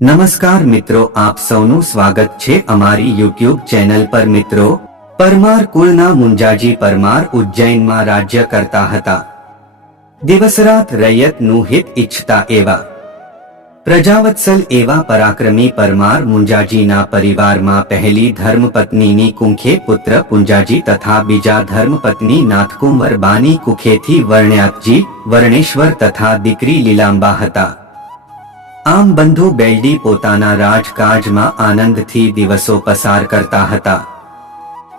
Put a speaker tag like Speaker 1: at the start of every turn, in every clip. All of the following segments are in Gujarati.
Speaker 1: નમસ્કાર મિત્રો, આપ સૌનું સ્વાગત છે અમારી યુટ્યુબ ચેનલ પર મિત્રો. પરમાર કુળના મુંજાજી પરમાર ઉજ્જૈનમાં રાજ્ય કરતા હતા. દિવસરાત રૈયતનું હિત ઈચ્છતા એવા. પ્રજાવત્સલ એવા પરાક્રમી પરમાર મુંજાજીના પરિવારમાં પહેલી ધર્મપત્નીની કુંખે પુત્ર પુંજાજી તથા બીજા ધર્મપત્ની નાથકુંવર બાની કુખેથી વર્ણ્યાતજી, વર્ણેશ્વર તથા દીકરી લીલાંબા હતા. આમ બંધુ બેલડી પોતાના રાજકાજમાં આનંદથી દિવસો પસાર કરતા હતા.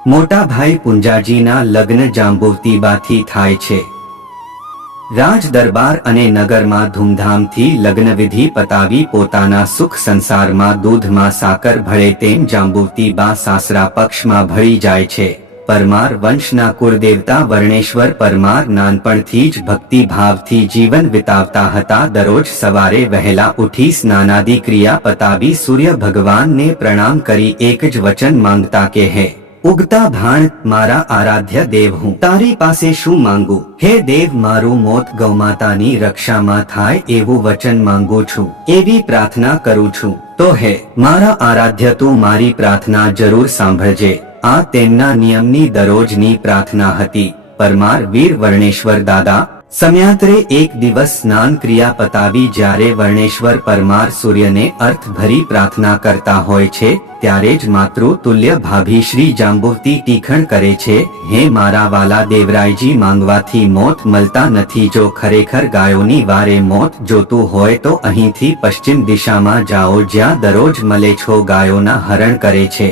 Speaker 1: મોટા ભાઈ પુંજાજીના લગ્ન જાંબુતીબાથી થાય છે. રાજ દરબાર અને નગરમાં ધૂમધામથી લગ્નવિધિ પતાવી પોતાના સુખ સંસારમાં દૂધમાં સાકર ભળે તેમ જાંબુતીબા સાસરા પક્ષમાં ભળી જાય છે. પરમાર વંશના કુળદેવતા વર્ણેશ્વર પરમાર નાનપણથી જ ભક્તિ ભાવથી જીવન વિતાવતા હતા. દરરોજ સવારે વહેલા ઉઠી સ્નાનાદિ ક્રિયા પતાવી સૂર્ય ભગવાનને પ્રણામ કરી એક જ વચન માંગતા કે, હે ઉગતા ભાણ, મારા આરાધ્ય દેવ હું તારી પાસે શું માંગુ? હે દેવ, મારું મોત ગૌમાતાની રક્ષામાં થાય એવું વચન માંગુ છું, એવી પ્રાર્થના કરું છું. તો હે, મારા આરાધ્ય, તું મારી પ્રાર્થના જરૂર સાંભળજે. આ તેમના નિયમની દરરોજની પ્રાર્થના હતી. પરમાર વીર વર્ણેશ્વર દાદા, સમયાંતરે એક દિવસ સ્નાન ક્રિયા પતાવી જ્યારે વર્ણેશ્વર પરમાર સૂર્યને અર્થભરી પ્રાર્થના કરતા હોય છે, ત્યારે જ માતૃ તુલ્ય ભાભી શ્રી જાંબુતી ટીખણ કરે છે, હે મારા વાલા દેવરાયજી, માંગવાથી મોત મળતા નથી. જો ખરેખર ગાયોની વારે મોત જોતું હોય તો અહીંથી પશ્ચિમ દિશામાં જાઓ જ્યાં દરરોજ મળે છો ગાયોના હરણ કરે છે.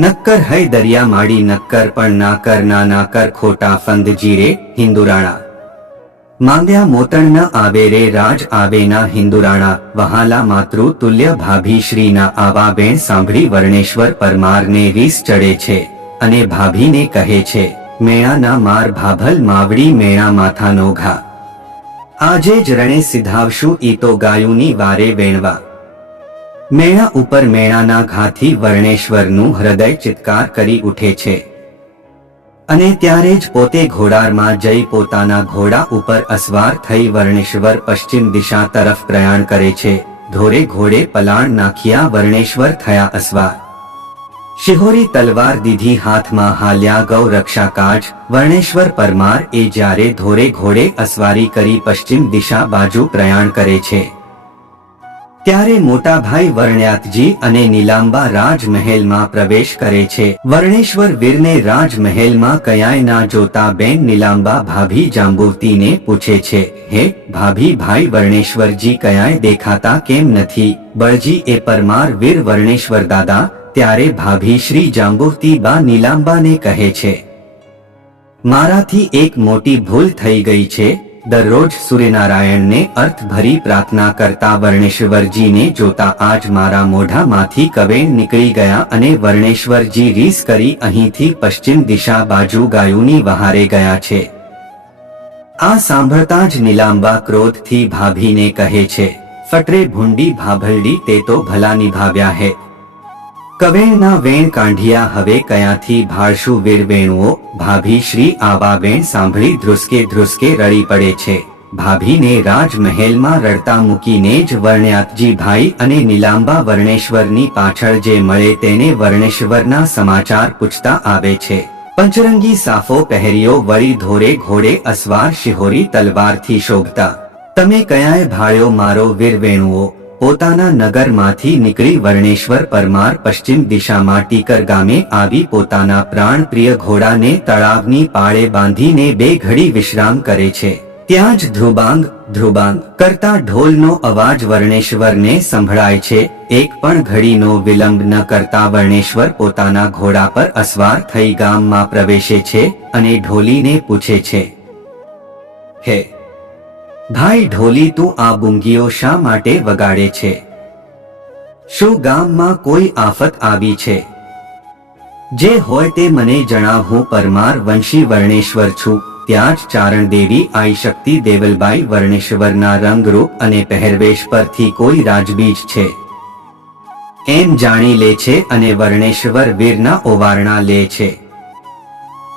Speaker 1: નક્કર હૈ દરિયા માડી નક્કર, પણ ના ના ના ખોટા ફંદ જીરે હિન્દુરાણા માંગ્યા મોતણ ન આવે રે, રાજ આવે ના હિન્દુરાણા વહાલા માતૃ તુલ્ય ભાભી શ્રીના આવા બેન સાંભળી વર્ણેશ્વર પરમારને રીસ ચડે છે અને ભાભીને કહે છે મેણાના માર ભાભલ માવડી મેણા માથાનો ઘા. આજે જ રણે સિધાવશું ઈ તો ગાયુની વારે વેણવા. મેણા ઉપર મેણાના ઘાથી વર્ણેશ્વરનું હૃદય ચિત્કાર કરી ઉઠે છે. અને ત્યારે જ પોતે ઘોડારમાં જઈ પોતાના ઘોડા ઉપર અસવાર થઈ વર્ણેશ્વર પશ્ચિમ દિશા તરફ પ્રયાણ કરે છે. ધોરે ઘોડે પલાણ નાખ્યા વર્ણેશ્વર થયા અસવાર. શિહોરી તલવાર દીધી હાથમાં હાલ્યા ગૌ રક્ષા કાજ વર્ણેશ્વર પરમાર એ જ્યારે ધોરે ઘોડે અસવારી કરી પશ્ચિમ દિશા બાજુ પ્રયાણ કરે છે. ત્યારે મોટા ભાઈ વર્ણ્યાતજી અને નીલાંબા રાજમહેલમાં પ્રવેશ કરે છે. વર્ણેશ્વર વીરને રાજમહેલમાં કયાય ના જોતા બેન નીલાંબા ભાભી જાંબુવતીને પૂછે છે, હે, ભાભી ભાઈ વર્ણેશ્વરજી કયાય દેખાતા કેમ નથી? બળજી એ પરમાર વીર વર્ણેશ્વર દાદા, ત્યારે ભાભી શ્રી જાંબુવતી બા નીલાંબાને કહે છે, મારાથી એક મોટી ભૂલ થઈ ગઈ છે દરરોજ સૂર્યનારાયણને અર્થભરી પ્રાર્થના કરતા વર્ણેશ્વરજીને જોતા આજ મારા મોઢામાંથી કવેણ નીકળી ગયા અને વર્ણેશ્વરજી રીસ કરી અહીંથી પશ્ચિમ દિશા બાજુ ગાયુની વહારે ગયા છે. આ સાંભળતા જ નીલાંબા ક્રોધથી ભાભીને કહે છે, ફટરે ભૂંડી ભાભલડી તે તો ભલા નિભાવ્યા હે. કવેણના વેણ કાંઢિયા હવે કયાથી ભાળશું વીરવેણુઓ ભાભી શ્રી આવા વેણ સાંભળી ધ્રુસકે ધ્રુસકે રડી પડે છે. ભાભીને રાજમહેલમાં રડતા મૂકીને જ વર્ણ્યાતજી ભાઈ અને નીલાંબા વર્ણેશ્વરની પાછળ જે મળે તેને વર્ણેશ્વરના સમાચાર પૂછતા આવે છે. પંચરંગી સાફો પહેર્યો વળી ધોરે ઘોડે અસવાર શિહોરી તલવારથી શોભતા. તમે કયાએ ભાળ્યો મારો વીરવેણુઓ પોતાના નગરમાંથી નીકળી વર્ણેશ્વર પરમાર પશ્ચિમ દિશામાં ટીકર ગામે આવી પોતાના પ્રાણ પ્રિય ઘોડાને તળાવની પાળે બાંધીને બે ઘડી વિશ્રામ કરે છે. ત્યાં જ ધ્રુબાંગ ધ્રુબાંગ કરતા ઢોલનો અવાજ વર્ણેશ્વરને સંભળાય છે. એક પણ ઘડીનો વિલંબ ન કરતા વર્ણેશ્વર પોતાના ઘોડા પર અસવાર થઈ ગામમાં પ્રવેશે છે અને ઢોલીને પૂછે છે. હે ભાઈ ઢોલી તું આ બુંગીઓ શા માટે વગાડે છે? શું ગામમાં કોઈ આફત આવી છે? જે હોય તે મને જણાવ, હું પરમાર વંશી વર્ણેશ્વર છું. ત્યાં જ ચારણ દેવી આઈ શક્તિ દેવલબાઈ વર્ણેશ્વરના રંગરૂપ અને પહેરવેશ પરથી કોઈ રાજબીજ છે. એમ જાણી લે છે અને વર્ણેશ્વર વીરના ઓવારણા લે છે.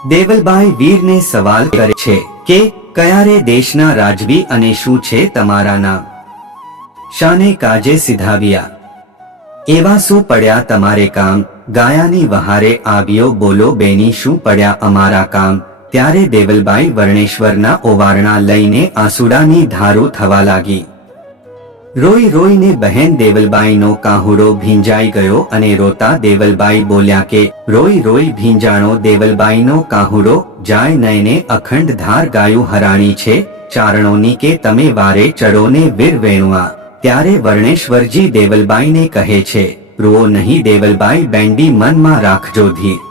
Speaker 1: દેવલબાઈ વીરને સવાલ કરે છે કે કયારે દેશના રાજવી અને શું છે તમારા નામ? શાને કાજે સિધાવ્યા. એવા શું પડ્યા તમારે કામ? ગાયાની વહારે આવ્યો બોલો બેની શું પડ્યા અમારા કામ? ત્યારે દેવલબાઈ વર્ણેશ્વરના ઓવારણા લઈને આસુડાની ધારો થવા લાગી. રોઈ રોઈને બહેન દેવલબાઈનો કાહુડો ભીંજાઈ ગયો અને રોતા દેવલબાઈ બોલ્યા કે, રોઈ રોઈ ભીંજાણો દેવલબાઈનો કાહુડો, જાય નયને અખંડ ધાર ગાયું હરાણી છે, ચારણોની કે તમે વારે ચડોને વીર વેણવા ત્યારે વર્ણેશ્વરજી દેવલબાઈને કહે છે રૂઓ નહીં દેવલબાઈ બેન્ડી મનમાં રાખજો ધીર.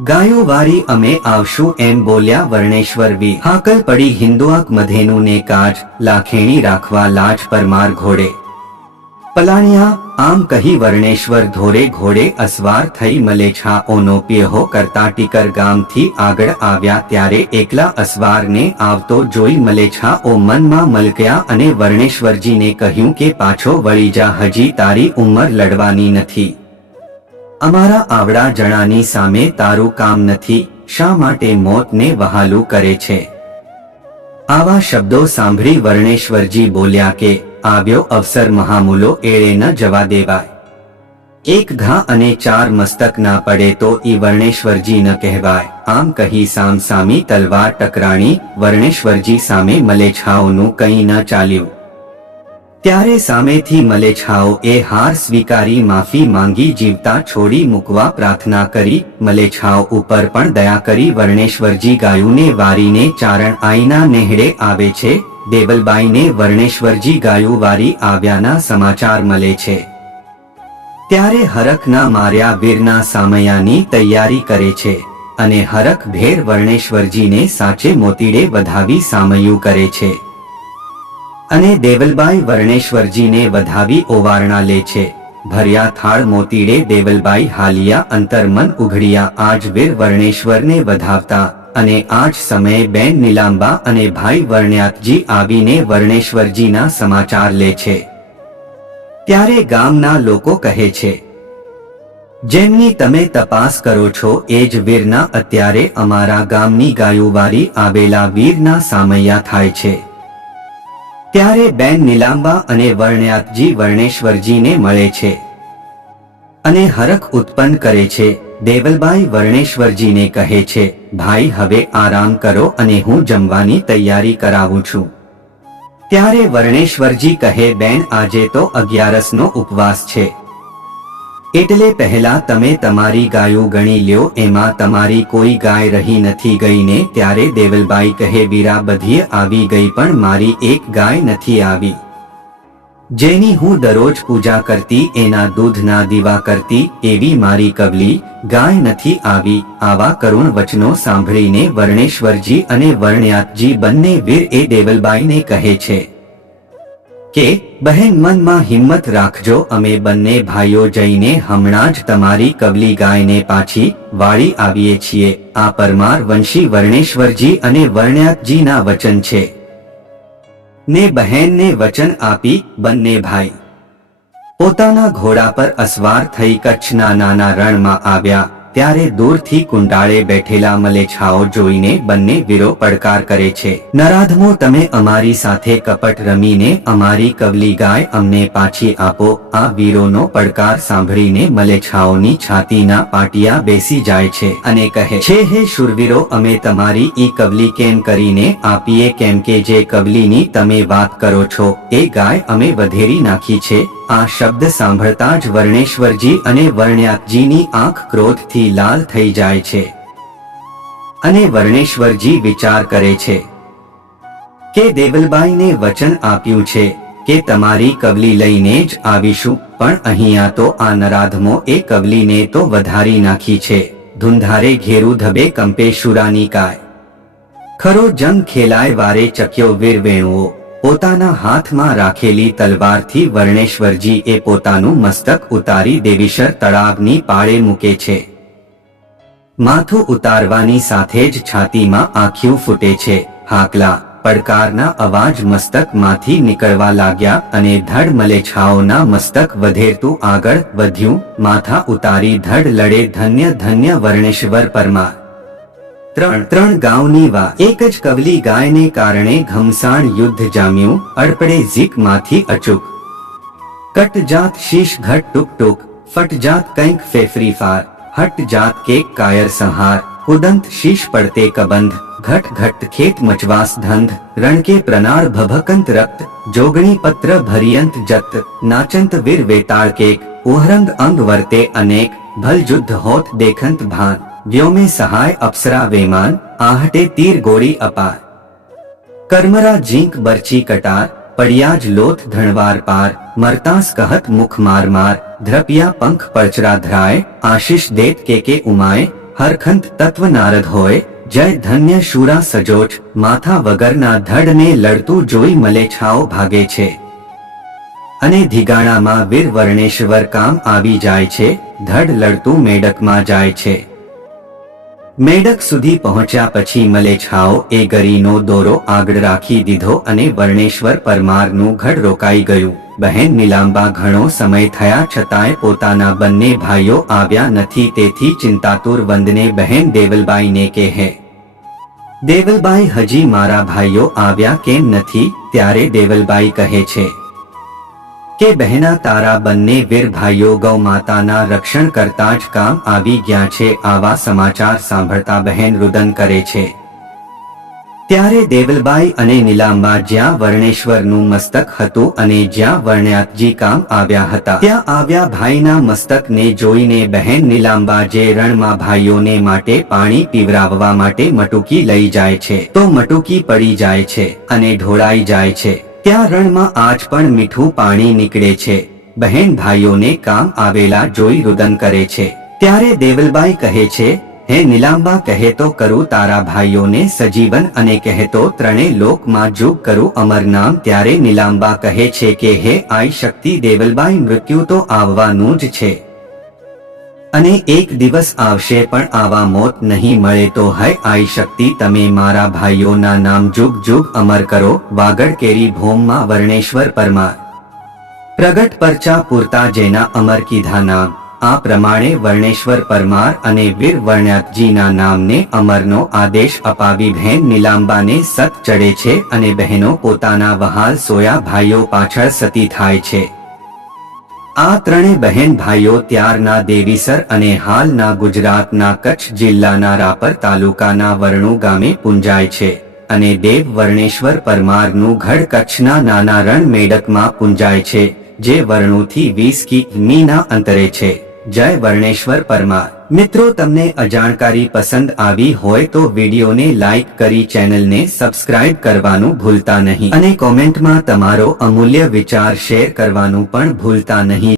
Speaker 1: ગાયો વારી અમે આવશું એમ બોલ્યા વર્ણેશ્વર વી. હાકલ પડી હિન્દુઆક મધેનું ને કાજ લાખેણી રાખવા લાજ પરમાર ઘોડે. પલાણિયા, આમ કહી વર્ણેશ્વર ધોરે ઘોડે અસવાર થઈ મલેછાઓનો પ્યહો કરતા ટીકર ગામથી આગળ આવ્યા ત્યારે એકલા અસવારને આવતો જોઈ મલેછાઓ મનમાં મલક્યા અને વર્ણેશ્વરજીને કહ્યું કે પાછો વળી જા, હજી તારી ઉંમર લડવાની નથી. અમારા આવડા જણાની સામે તારું કામ નથી, શા માટે મોતને વહાલું કરે છે? આવા શબ્દો સાંભળી વર્ણેશ્વરજી બોલ્યા કે, આવ્યો અવસર મહામૂલો એળે ન જવા દેવાય. એક ઘા અને ચાર મસ્તક ના પડે તો ઈ વર્ણેશ્વરજી ન કહેવાય. આમ કહી સામ સામી તલવાર ટકરાણી, વર્ણેશ્વરજી સામે મલેછાઓનું કંઈ ન ચાલ્યું. ત્યારે સામેથી મલેછાઓ એ હાર સ્વીકારી માફી માંગી જીવતા છોડી મૂકવા પ્રાર્થના કરી મલેછાઓ ઉપર પણ દયા કરી વર્ણેશ્વરજી ગાયુને વારીને ચારણ આઈના નેહડે આવે છે, દેવલબાઈને વર્ણેશ્વરજી ગાયું વારી આવ્યાના સમાચાર મળે છે. ત્યારે હરખના માર્યા વીરના સામયાની તૈયારી કરે છે, અને હરખ ભેર વર્ણેશ્વરજીને સાચે મોતીડે વધાવી સામયું કરે છે. અને દેવલબાઈ વર્ણેશ્વરજીને વધાવી ઓવારણા લે છે. ભર્યા થાળ મોતીડે દેવલબાઈ હાલિયા અંતર્મન ઉઘડિયા આજ વીર વર્ણેશ્વરને વધાવતા અને આજ સમયે બેન નીલાંબા અને ભાઈ વર્ણ્યાતજી આવીને વર્ણેશ્વરજીના સમાચાર લે છે. ત્યારે ગામના લોકો કહે છે, જેમની તમે તપાસ કરો છો એ જ વીરના અત્યારે અમારા ગામની ગાયુવારી આવેલા વીરના સામૈયા થાય છે. ત્યારે બેન નીલાંબા અને વર્ણ્યાતજી વર્ણેશ્વરજીને મળે છે. અને હરખ ઉત્પન્ન કરે છે. દેવલબાઈ વર્ણેશ્વરજીને કહે છે, ભાઈ, હવે આરામ કરો અને હું જમવાની તૈયારી કરાવું છું. ત્યારે વર્ણેશ્વરજી કહે, બેન, આજે તો અગિયારસનો ઉપવાસ છે. એટલે પહેલા તમે તમારી ગાયો ગણી લ્યો, એમાં તમારી કોઈ ગાય રહી નથી ગઈ ને ત્યારે દેવલબાઈ કહે, બીરા બધીએ આવી ગઈ, પણ મારી એક ગાય નથી આવી. જેની હું દરરોજ પૂજા કરતી, એના દૂધના દીવા કરતી, એવી મારી કવલી, ગાય નથી આવી. આવા કરુણ વચનો સાંભળીને વર્ણેશ્વરજી અને વર્ણ્યાતજી બંને વીર એ દેવલબાઈને કહે છે. કે, બહેન, મનમાં હિંમત રાખજો, અમે બંને ભાઈઓ જઈને હમણાં જ તમારી કવલી ગાયને પાછી વાળી આવીએ છીએ. આ પરમાર વંશી વર્ણેશ્વરજી અને વર્ણ્યાતજીના વચન છે. ને બહેનને વચન આપી બંને ભાઈ પોતાના ઘોડા પર અસવાર થઈ કચ્છના નાના રણમાં આવ્યા. ત્યારે દૂરથી કુંડાળે બેઠેલા મલેછાઓ જોઈને બંને વીરો પડકાર કરે છે. નરાધમો, તમે અમારી સાથે કપટ રમીને અમારી કવલી ગાય અમને પાછી આપો. આ વીરોનો પડકાર સાંભળીને મલેછાઓની છાતીના પાટિયા બેસી જાય છે અને કહે છે હે શુરવીરો, અમે તમારી ઈ કવલી કેમ કરીને આપીએ? કેમ કે જે કવલીની તમે વાત કરો છો, એ ગાય અમે વધેરી નાખી છે આ શબ્દ સાંભળતા જ વર્ણેશ્વરજી અને વર્ણ્યાતજીની આંખ ક્રોધથી લાલ થઈ જાય છે. અને વર્ણેશ્વરજી વિચાર કરે છે કે દેવલબાઈને વચન આપ્યું છે કે તમારી કવલી લઈને જ આવીશું, પણ અહીંયા તો આ નરાધમો એ કવલીને તો વધારી નાખી છે. ધુંધારે ઘેરું ધબે કંપે શુરાની કાય. ખરો જંગ ખેલાય વારે ચક્યો વીર વેણુઓ પોતાના હાથમાં રાખેલી તલવારથી વર્ણેશ્વરજી એ પોતાનું મસ્તક ઉતારી દેવીશર તળાવની પાળે મૂકે છે. માથું ઉતારવાની સાથે જ છાતીમાં આંખ્યું ફૂટે છે. હાકલા, પડકારના અવાજ મસ્તકમાંથી નીકળવા લાગ્યા અને ધડ મલેછાઓના મસ્તક વધેરતું આગળ વધ્યું, માથા ઉતારી ધડ લડે ધન્ય ધન્ય વર્ણેશ્વર પરમાર. ત્રણ ત્રણ ગાંવની વા એક જ કવલી ગાયને કારણે ઘમસાણ યુદ્ધ જામ્યું અડપડે ઝીક માંથી અચૂક કટ જાત શીશ ઘટ ટુક ટુક ફટ જાત કંઈક ફેફરી ફાર હટ જાત કેક કાયર સંહાર ઉદંત શીશ પડતે કબંધ ઘટ ઘટ ખેત મચવાસ ધંધ રણકે પ્રનાળ ભભકંત રક્ત જોગણી પત્ર ભરિયંત જત નાચંત વીર વેતાળ કેક ઉહરંગ અંગ વર્તે અનેક ભલ યુદ્ધ હોત દેખંત ભાન વ્યોમે સહાય અપ્સરા વેમાન, આહટે તીર ગોળી અપાર. કર્મરા જીંક બરચી કટાર, પડિયાજ લોથ ધણવાર પાર, મરતાસ કહત મુખ માર માર, ધ્રપિયા પંખ પરચરા ધરાય, આશીષ દેત કે કે ઉમાય, હરખંત તત્વ નારદ હોય, જય ધન્ય શુરા સજોજ માથા વગરના ધડને લડતું જોઈ મલેછાઓ ભાગે છે. અને ધીગાણામાં વીર વર્ણેશ્વર કામ આવી જાય છે, ધડ લડતું મેડકમાં જાય છે. મેડક સુધી પહોંચ્યા પછી મલેછાઓ એ ગરીનો દોરો આગળ રાખી દીધો અને વર્ણેશ્વર પરમારનું ઘડ રોકાઈ ગયું. બહેન નીલાંબા ઘણો સમય થયા છતાંય પોતાના બંને ભાઈઓ આવ્યા નથી, તેથી ચિંતાતુર વંદને બહેન દેવલબાઈને કહે, દેવલબાઈ, હજી મારા ભાઈઓ આવ્યા કેમ નથી? ત્યારે દેવલબાઈ કહે છે કે બહેના તારા બંને વીર ભાઈઓ ગૌ માતાના રક્ષણ કરતા જ કામ આવી ગયા છે, આવા સમાચાર સાંભળતા બહેન રુદન કરે છે. ત્યારે દેવલબાઈ અને નીલાંબા જ્યાં વર્ણેશ્વરનું મસ્તક હતું અને જ્યાં વર્ણ્યાતજી કામ આવ્યા હતા, ત્યાં આવ્યા ભાઈના મસ્તકને જોઈને બહેન નીલાંબા જે રણમાં ભાઈઓને માટે પાણી પીવરાવવા માટે મટુકી લઈ જાય છે, તો મટુકી પડી જાય છે અને ઢોળાઈ જાય છે. ત્યાં રણમાં આજ પણ મીઠું પાણી નીકળે છે. બહેન ભાઈઓને કામ આવેલા જોઈ રુદન કરે છે. ત્યારે દેવલબાઈ કહે છે, હે નીલાંબા, કહે તો કરું તારા ભાઈઓને સજીવન અને કહેતો ત્રણે લોકમાં જુગ કરું અમર નામ. ત્યારે નીલાંબા કહે છે કે, હે આઈ શક્તિ, દેવલબાઈ, મૃત્યુ તો આવવાનું જ છે. અને એક દિવસ આવશે પણ આવા મોત નહીં મળે તો હય આઈ શક્તિ તમે મારા ભાઈઓના નામ જુગ જુગ અમર કરો, વાગડ કેરી ભોમમાં વર્ણેશ્વર પરમાર. પ્રગટ પરચા પૂરતા જેના અમર કીધા નામ, આ પ્રમાણે વર્ણેશ્વર પરમાર અને વીર વર્ણ્યાતજીના નામને અમરનો આદેશ અપાવી બહેન નીલાંબાને સત ચડે છે અને બહેનો પોતાના વહાલ સોયા ભાઈઓ પાછળ સતી થાય છે. આ ત્રણે બહેન ભાઈઓ ત્યારના દેવીસર અને હાલના ગુજરાતના કચ્છ જિલ્લાના રાપર તાલુકાના વરણુ ગામે પૂંજાય છે અને દેવ વર્ણેશ્વર પરમારનું ઘડ કચ્છના નાના રણ મેડકમાં પૂંજાય છે, જે વરણુથી વીસ કિમીના અંતરે છે. જય વર્ણેશ્વર પરમાર. મિત્રો, તમને અજાણકારી પસંદ આવી હોય તો વિડીયોને લાઇક કરી ચેનલને સબસ્ક્રાઇબ કરવાનું ભૂલતા નહીં. અને કોમેન્ટમાં તમારો અમૂલ્ય વિચાર શેર કરવાનું પણ ભૂલતા નહીં.